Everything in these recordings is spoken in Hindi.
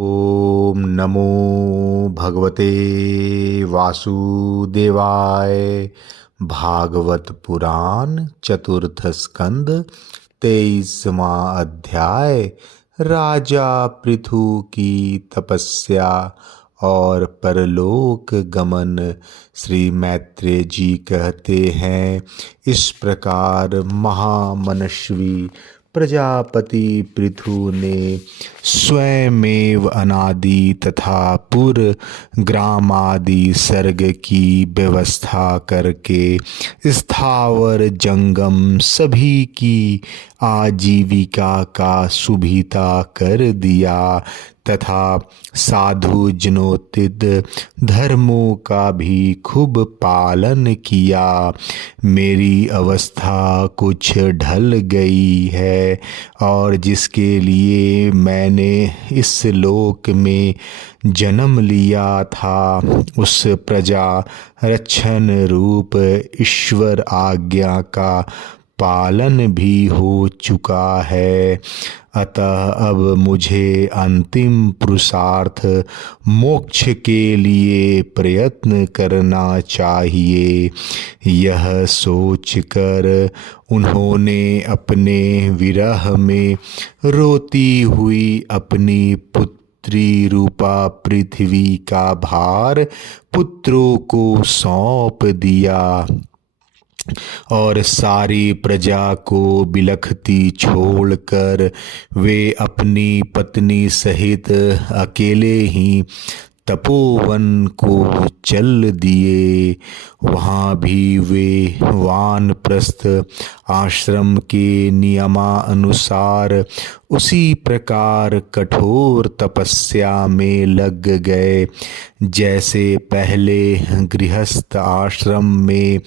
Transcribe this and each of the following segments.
ओम नमो भगवते वासुदेवाय। भागवत पुराण चतुर्थ स्कंद 23वां अध्याय। राजा पृथु की तपस्या और परलोक गमन। श्री मैत्रेय जी कहते हैं, इस प्रकार महामनस्वी प्रजापति पृथु ने स्वयमेव अनादि तथा पुर ग्रामादि सर्ग की व्यवस्था करके स्थावर जंगम सभी की आजीविका का सुविधा कर दिया तथा साधु जनोचित धर्मों का भी खूब पालन किया। मेरी अवस्था कुछ ढल गई है और जिसके लिए मैंने इस लोक में जन्म लिया था उस प्रजा रक्षण रूप ईश्वर आज्ञा का पालन भी हो चुका है। अतः अब मुझे अंतिम पुरुषार्थ मोक्ष के लिए प्रयत्न करना चाहिए। यह सोचकर उन्होंने अपने विरह में रोती हुई अपनी पुत्री रूपा पृथ्वी का भार पुत्रों को सौंप दिया और सारी प्रजा को बिलखती छोड़कर वे अपनी पत्नी सहित अकेले ही तपोवन को चल दिए। वहाँ भी वे वानप्रस्थ आश्रम के नियमानुसार उसी प्रकार कठोर तपस्या में लग गए जैसे पहले गृहस्थ आश्रम में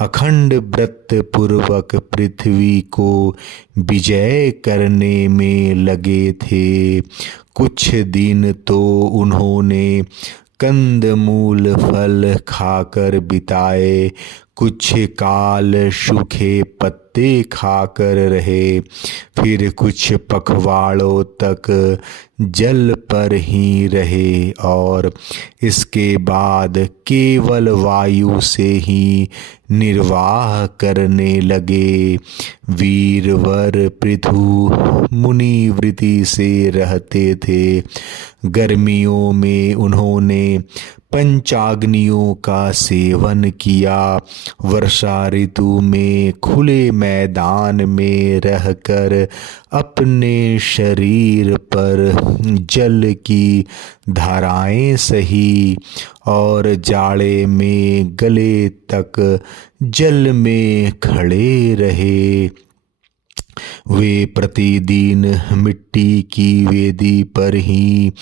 अखंड व्रत पूर्वक पृथ्वी को विजय करने में लगे थे। कुछ दिन तो उन्होंने कंदमूल फल खाकर बिताए, कुछ काल सूखे पत्ते खाकर रहे, फिर कुछ पखवाड़ों तक जल पर ही रहे और इसके बाद केवल वायु से ही निर्वाह करने लगे। वीरवर पृथु मुनि वृत्ति से रहते थे। गर्मियों में उन्होंने पंचाग्नियों का सेवन किया। वर्षा ऋतु में खुले मैदान में रहकर अपने शरीर पर जल की धाराएं सही और जाड़े में गले तक जल में खड़े रहे। वे प्रतिदिन मिट्टी की वेदी पर ही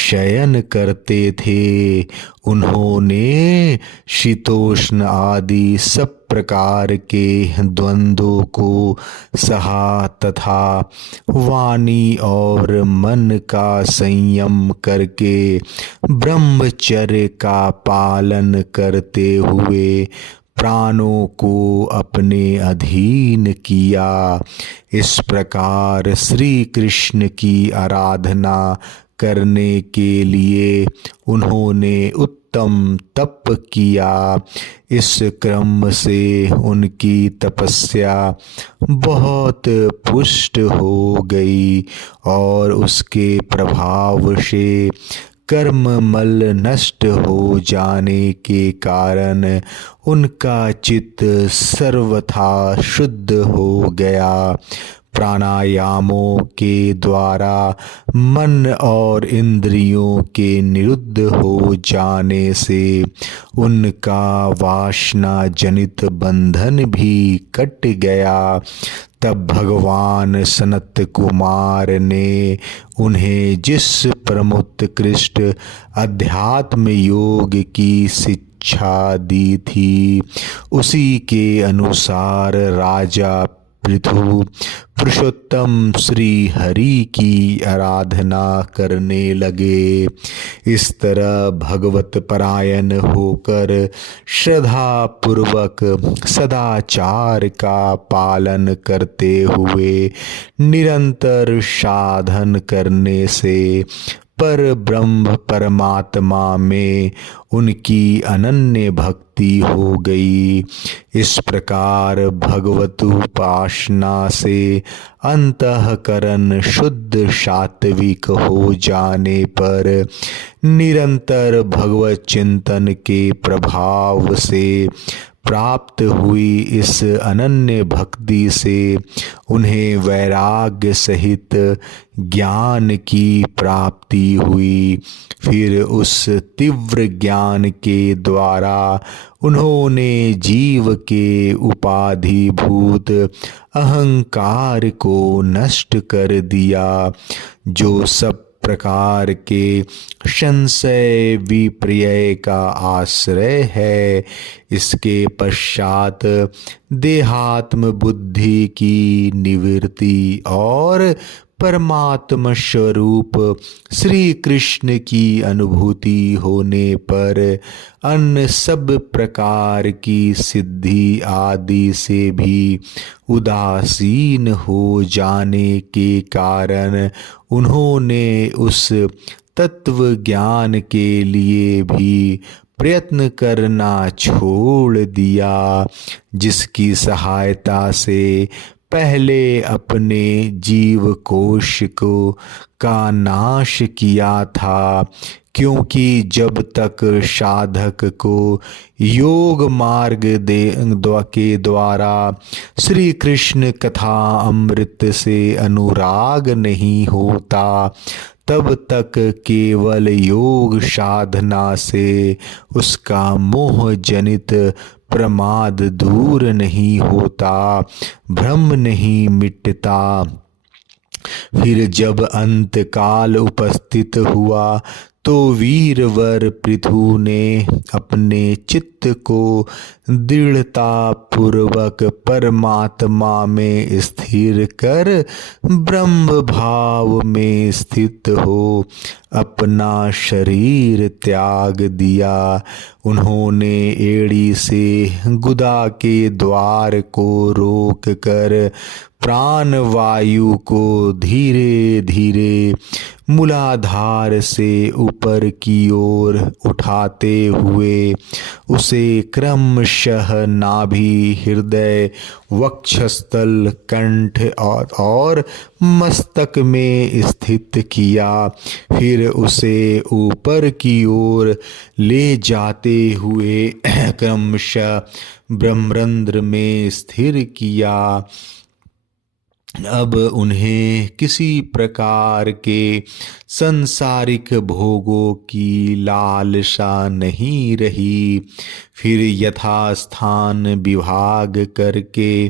शयन करते थे। उन्होंने शीतोष्ण आदि सब प्रकार के द्वंद्वों को सहा तथा वाणी और मन का संयम करके ब्रह्मचर्य का पालन करते हुए प्राणों को अपने अधीन किया। इस प्रकार श्री कृष्ण की आराधना करने के लिए उन्होंने उत्तम तप किया। इस क्रम से उनकी तपस्या बहुत पुष्ट हो गई और उसके प्रभाव से कर्ममल नष्ट हो जाने के कारण उनका चित्त सर्वथा शुद्ध हो गया। प्राणायामों के द्वारा मन और इंद्रियों के निरुद्ध हो जाने से उनका वासना जनित बंधन भी कट गया। तब भगवान सनत कुमार ने उन्हें जिस परमोत्कृष्ट अध्यात्म योग की शिक्षा दी थी उसी के अनुसार राजा पृथु पुरुषोत्तम श्री हरि की आराधना करने लगे। इस तरह भगवत परायण होकर श्रद्धा पूर्वक सदाचार का पालन करते हुए निरंतर साधन करने से पर ब्रह्म परमात्मा में उनकी अनन्य भक्ति हो गई। इस प्रकार भगवतुपासना से अंतःकरण शुद्ध सात्विक हो जाने पर निरंतर भगवत चिंतन के प्रभाव से प्राप्त हुई इस अनन्य भक्ति से उन्हें वैराग्य सहित ज्ञान की प्राप्ति हुई। फिर उस तीव्र ज्ञान के द्वारा उन्होंने जीव के उपाधिभूत अहंकार को नष्ट कर दिया, जो सब प्रकार के संशय विपर्य का आश्रय है। इसके पश्चात देहात्म बुद्धि की निवृत्ति और परमात्मा स्वरूप श्री कृष्ण की अनुभूति होने पर अन्य सब प्रकार की सिद्धि आदि से भी उदासीन हो जाने के कारण उन्होंने उस तत्व ज्ञान के लिए भी प्रयत्न करना छोड़ दिया, जिसकी सहायता से पहले अपने जीव कोश को का नाश किया था। क्योंकि जब तक साधक को योग मार्ग के द्वारा श्री कृष्ण कथा अमृत से अनुराग नहीं होता, तब तक केवल योग साधना से उसका मोह जनित प्रमाद दूर नहीं होता, भ्रम नहीं मिटता। फिर जब अंतकाल उपस्थित हुआ तो वीरवर पृथु ने अपने चित्त को दृढ़ता पूर्वक परमात्मा में स्थिर कर ब्रह्म भाव में स्थित हो अपना शरीर त्याग दिया। उन्होंने एड़ी से गुदा के द्वार को रोक कर प्राण वायु को धीरे धीरे मूलाधार से ऊपर की ओर उठाते हुए उसे क्रमशः नाभि, हृदय, वक्षस्थल, कंठ और मस्तक में स्थित किया। फिर उसे ऊपर की ओर ले जाते हुए क्रमशः ब्रह्मरंध्र में स्थिर किया। अब उन्हें किसी प्रकार के संसारिक भोगों की लालसा नहीं रही। फिर यथास्थान विभाग करके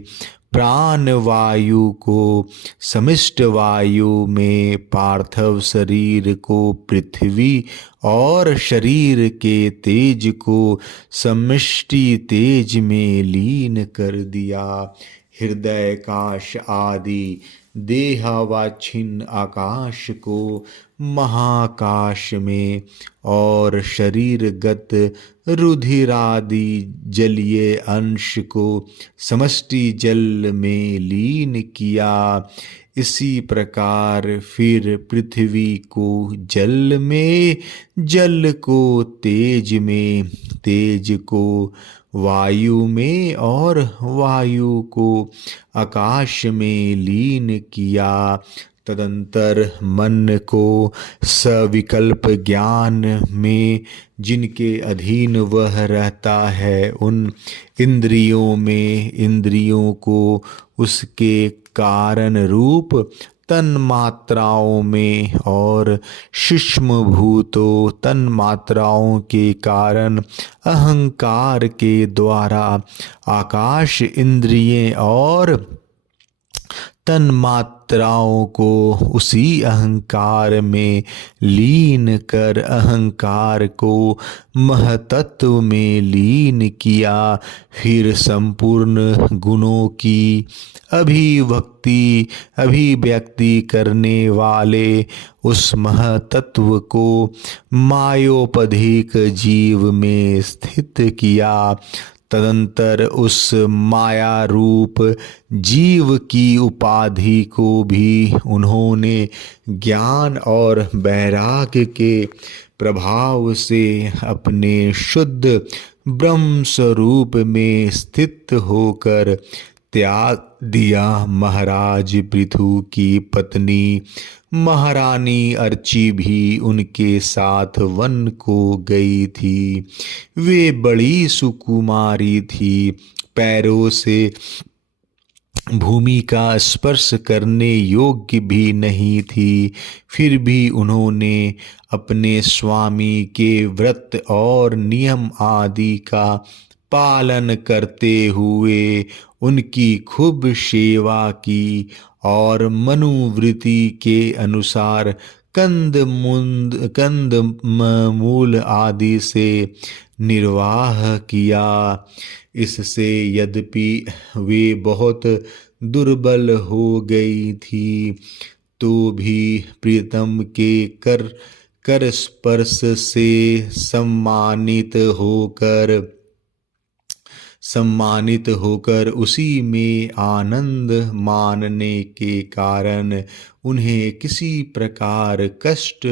प्राण वायु को समिष्ट वायु में, पार्थिव शरीर को पृथ्वी और शरीर के तेज को समष्टि तेज में लीन कर दिया। हृदय काश आदि देहावाच्छिन्न आकाश को महाकाश में और शरीरगत रुधिरादि जलीय अंश को समष्टि जल में लीन किया। इसी प्रकार फिर पृथ्वी को जल में, जल को तेज में, तेज को वायु में और वायु को आकाश में लीन किया। तदंतर मन को सविकल्प ज्ञान में जिनके अधीन वह रहता है, उन इंद्रियों में इंद्रियों को उसके कारण रूप तन्मात्राओं में और सूक्ष्म भूतों तन्मात्राओं के कारण अहंकार के द्वारा आकाश इंद्रियें और तन्मात्राओं को उसी अहंकार में लीन कर अहंकार को महतत्व में लीन किया। फिर संपूर्ण गुणों की अभिव्यक्ति करने वाले उस महतत्व को मायोपधिक जीव में स्थित किया तदंतर उस माया रूप जीव की उपाधि को भी उन्होंने ज्ञान और वैराग्य के प्रभाव से अपने शुद्ध ब्रह्म स्वरूप में स्थित होकर त्याग दिया। महाराज पृथु की पत्नी महारानी अर्ची भी उनके साथ वन को गई थी। वे बड़ी सुकुमारी थी, पैरों से भूमि का स्पर्श करने योग्य भी नहीं थी। फिर भी उन्होंने अपने स्वामी के व्रत और नियम आदि का पालन करते हुए उनकी खूब सेवा की और मनुवृत्ति के अनुसार कंद मूल आदि से निर्वाह किया। इससे यद्यपि वे बहुत दुर्बल हो गई थी, तो भी प्रीतम के कर स्पर्श से सम्मानित होकर उसी में आनंद मानने के कारण उन्हें किसी प्रकार कष्ट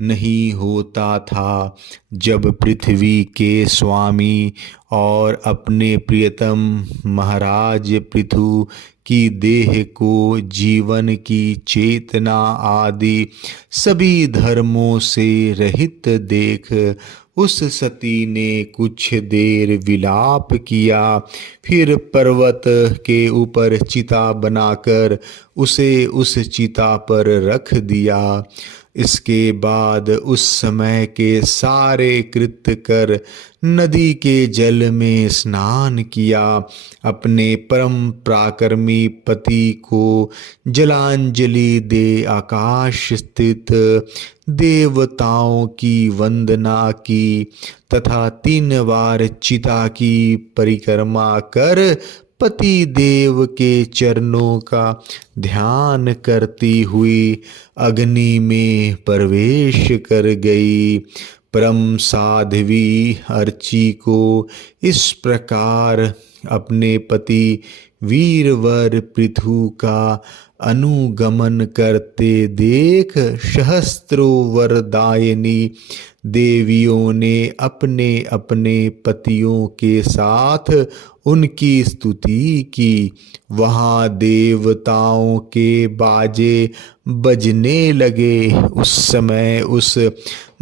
नहीं होता था। जब पृथ्वी के स्वामी और अपने प्रियतम महाराज पृथु की देह को जीवन की चेतना आदि सभी धर्मों से रहित देख उस सती ने कुछ देर विलाप किया। फिर पर्वत के ऊपर चिता बनाकर उसे उस चिता पर रख दिया। इसके बाद उस समय के सारे कृत्य कर नदी के जल में स्नान किया। अपने परम पराक्रमी पति को जलांजलि दे आकाश स्थित देवताओं की वंदना की तथा 3 बार चिता की परिक्रमा कर पति देव के चरणों का ध्यान करती हुई अग्नि में प्रवेश कर गई। परम साध्वी अर्ची को इस प्रकार अपने पति वीरवर पृथु का अनुगमन करते देख सहस्त्रों वरदायिनी देवियों ने अपने अपने पतियों के साथ उनकी स्तुति की। वहाँ देवताओं के बाजे बजने लगे। उस समय उस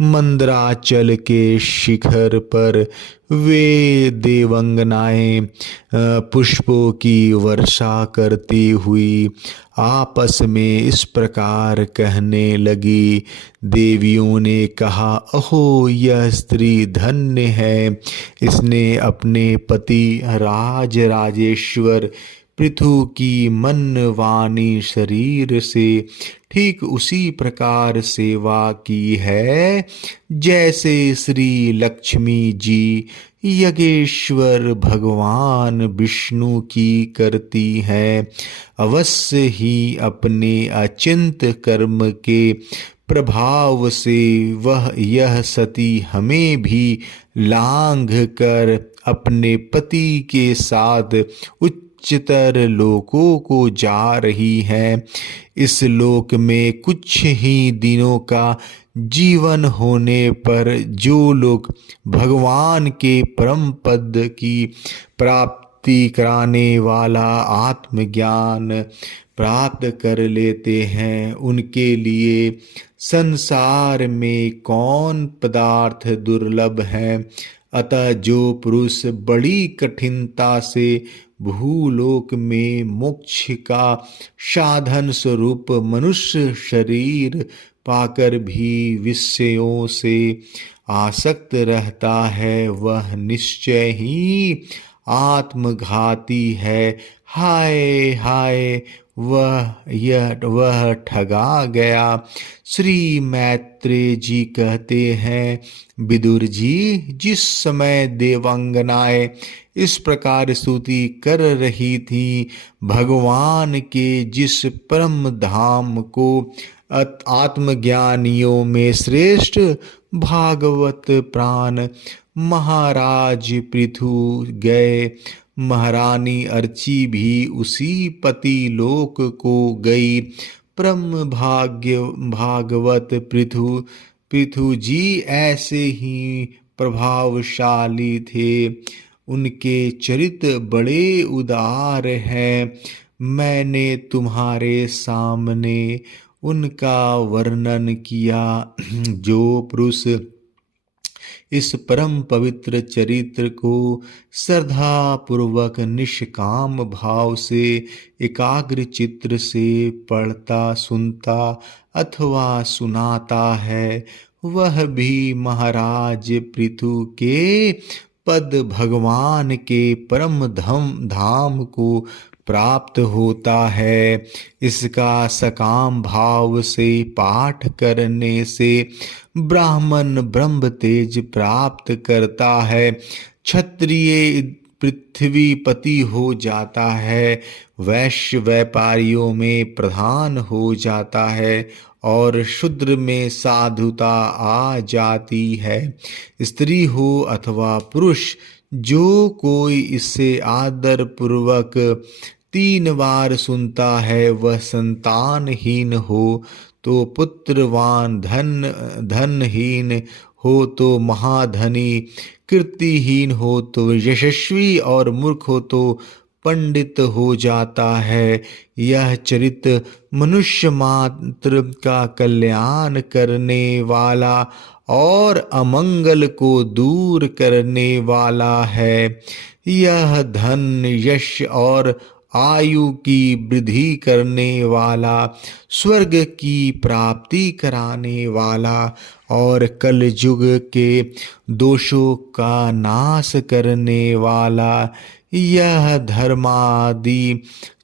मंदराचल के शिखर पर वे देवंगनाएं पुष्पों की वर्षा करती हुई आपस में इस प्रकार कहने लगी। देवियों ने कहा, अहो यह स्त्री धन्य है, इसने अपने पति राजेश्वर पृथु की मन वाणी शरीर से ठीक उसी प्रकार सेवा की है जैसे श्री लक्ष्मी जी यज्ञेश्वर भगवान विष्णु की करती है। अवश्य ही अपने अचिंत कर्म के प्रभाव से वह यह सती हमें भी लांघ कर अपने पति के साथ उच्चतर लोकों को जा रही है। इस लोक में कुछ ही दिनों का जीवन होने पर जो लोग भगवान के परम पद की प्राप्ति कराने वाला आत्मज्ञान प्राप्त कर लेते हैं, उनके लिए संसार में कौन पदार्थ दुर्लभ है। अतः जो पुरुष बड़ी कठिनता से भूलोक में मोक्ष का साधन स्वरूप मनुष्य शरीर पाकर भी विषयों से आसक्त रहता है, वह निश्चय ही आत्मघाती है। हाय हाय, वह ठगा गया। श्री मैत्रेय जी कहते हैं, विदुर जी, जिस समय देवांगनाएं इस प्रकार स्तुति कर रही थी, भगवान के जिस परम धाम को आत्मज्ञानियों में श्रेष्ठ भागवत प्राण महाराज पृथु गए। महारानी अर्ची भी उसी पति लोक को गई। परम भागवत पृथु जी ऐसे ही प्रभावशाली थे। उनके चरित्र बड़े उदार हैं। मैंने तुम्हारे सामने उनका वर्णन किया। जो पुरुष इस परम पवित्र चरित्र को श्रद्धा पूर्वक निष्काम भाव से एकाग्र चित्र से पढ़ता, सुनता अथवा सुनाता है, वह भी महाराज पृथु के पद भगवान के परम धाम को प्राप्त होता है। इसका सकाम भाव से पाठ करने से ब्राह्मण ब्रह्म तेज प्राप्त करता है। क्षत्रिय पृथ्वीपति हो जाता है। वैश्य व्यापारियों में प्रधान हो जाता है और शूद्र में साधुता आ जाती है। स्त्री हो अथवा पुरुष, जो कोई इससे आदर पूर्वक 3 बार सुनता है, वह संतानहीन हो तो पुत्रवान, धनहीन हो तो महाधनी, कीर्तिहीन हो तो यशस्वी और मूर्ख हो तो पंडित हो जाता है। यह चरित्र मनुष्य मात्र का कल्याण करने वाला और अमंगल को दूर करने वाला है। यह धन, यश और आयु की वृद्धि करने वाला, स्वर्ग की प्राप्ति कराने वाला और कलयुग के दोषों का नाश करने वाला, यह धर्मादि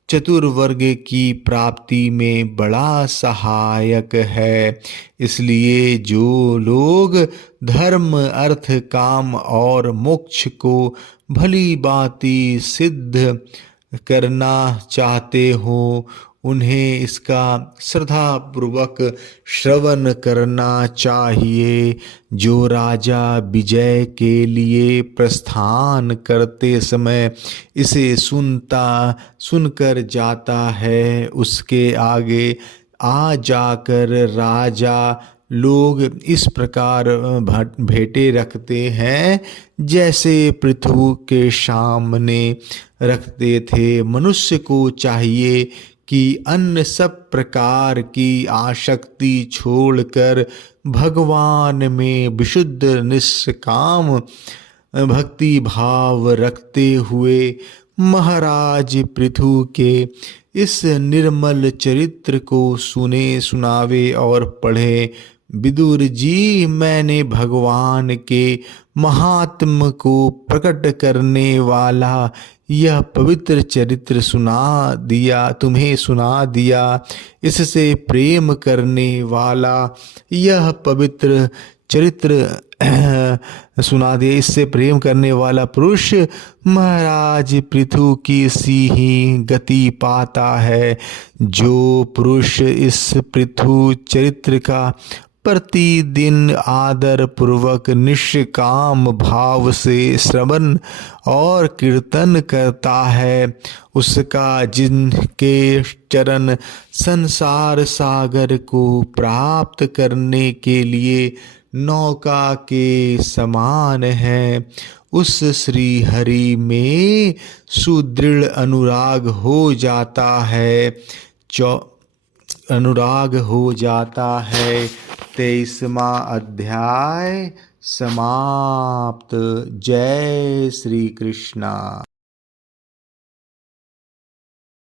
चतुर्वर्ग की प्राप्ति में बड़ा सहायक है। इसलिए जो लोग धर्म, अर्थ, काम और मोक्ष को भली भांति सिद्ध करना चाहते हो, उन्हें इसका श्रद्धा पूर्वक श्रवण करना चाहिए। जो राजा विजय के लिए प्रस्थान करते समय इसे सुनकर जाता है, उसके आगे आ जाकर राजा लोग इस प्रकार भेंटे रखते हैं जैसे पृथु के सामने रखते थे। मनुष्य को चाहिए कि अन्य सब प्रकार की आसक्ति छोड़कर भगवान में विशुद्ध निष्काम भक्ति भाव रखते हुए महाराज पृथु के इस निर्मल चरित्र को सुनावे और पढ़े। विदुर जी, मैंने भगवान के महात्म को प्रकट करने वाला यह पवित्र चरित्र तुम्हें सुना दिया। इससे प्रेम करने वाला यह पवित्र चरित्र सुना दिया। इससे प्रेम करने वाला पुरुष महाराज पृथु की सी ही गति पाता है। जो पुरुष इस पृथु चरित्र का प्रतिदिन आदर पूर्वक निष्काम भाव से श्रवण और कीर्तन करता है, उसका जिनके चरण संसार सागर को प्राप्त करने के लिए नौका के समान है, उस श्री हरि में सुदृढ़ अनुराग हो जाता है। 23वां अध्याय समाप्त। जय श्री कृष्णा।